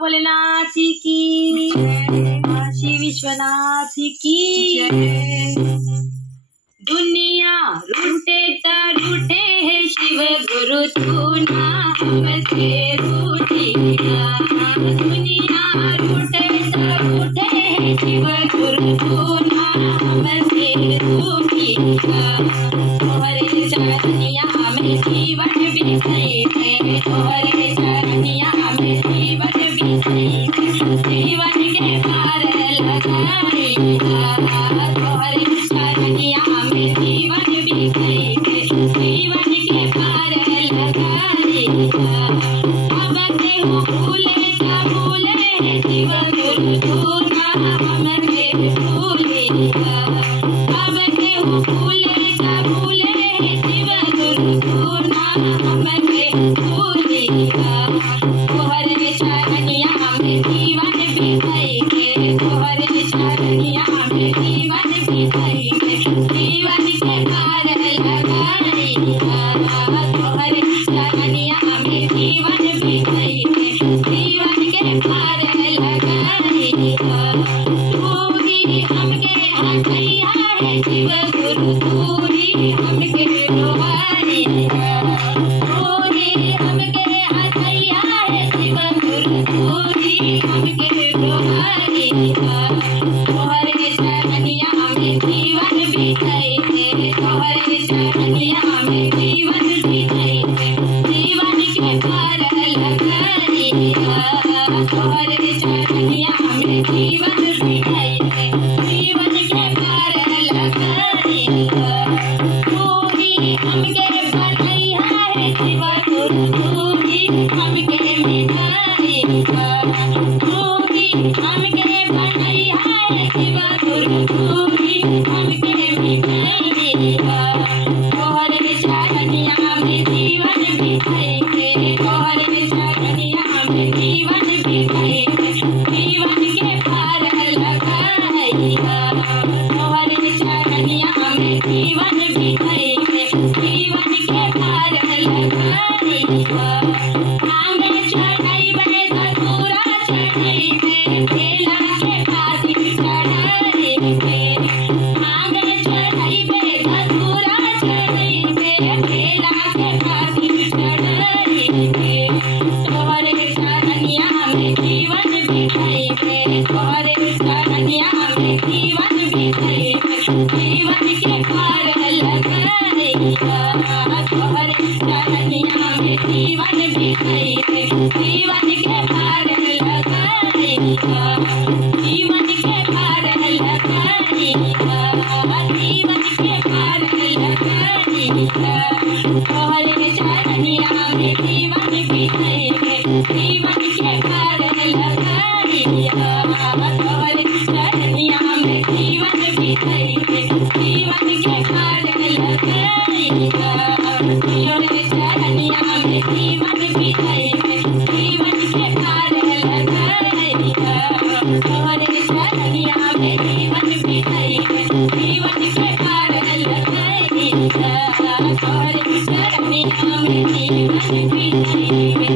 भोलेनाथ की काशी विश्वनाथ की दुनिया रूठे तो रूठे है शिव गुरु तू ना हमसे रूठेगा। दुनिया रूठे तो रूठे है शिव गुरु तू ना हमसे रूठेगा। तोहरे चरनिया में जीवन बिताई है, तोहरे चरनिया में जीवन बिताई है, जीवन के पार लगाएगा। तोहरे चरनिया में जीवन बिताई है, जीवन के पार लगाएगा। अब से हो भूले क्या भूले शिव गुरु तू ना हमसे भूलेगा। अब से हो भूले क्या भूले शिव गुरु तू ना हमसे भूलेगा। तोहरे चरनिया में जीवन बिताई है, तोहरे चरनिया में जीवन बिताई है, जीवन के पार लगाएगा। तोहरे चरनिया में जीवन बिताई है, जीवन के पार लगाएगा। तू ही हमके हटैया है शिव गुरु, तू ही हमके रोवाएगा। तू ही हमके हटैया है शिव गुरु, तू ही हमके रोवाएगा। तोहरे चरनिया में जीवन बिताई है, तोहरे चरनिया में जीवन बिताई है, जीवन के पार लगाएगा। तोहरे चरनिया में जीवन बिताई है, जीवन के पार लगाएगा। तू ही हमके बनैया है शिव गुरु, तू ही हमके मिटाएगा। तू ही हमके बनैया है शिव गुरु, तू ही हमके मिटाएगा। तोहरे चरनिया में जीवन बिताई है, तोहरे चरनिया में जीवन बिताई है, जीवन के पार लगाएगा। तोहरे चरनिया में जीवन बिताई है, जीवन के पार लगाएगा। आंगे चढ़ाइबे धतूरा चढ़ाइबे, केला के पाती चढ़ाइबे। आंगे चढ़ाइबे धतूरा चढ़ाइबे, केला के पाती चढ़ाइबे। तोहरे चरनिया में जीवन बिताई है, तोहरे चरनिया में जीवन बिताई है, जीवन के पार लगाएगा। तोहरे चरनिया में जीवन बिताई है, जीवन के पार लगाएगा, जीवन के पार लगाएगा, जीवन के पार लगाएगा। तोहरे चरनिया में जीवन बिताई है, जीवन के पार लगाएगा। तोहरे चरनिया में जीवन बिताई है, जीवन के पार लगाएगा। तोहरे चरनिया में जीवन बिताई है, जीवन के पार लगाएगा। तोहरे चरनिया में जीवन बिताई है, जीवन के पार लगाएगा। तोहरे चरनिया में जीवन बिताई है।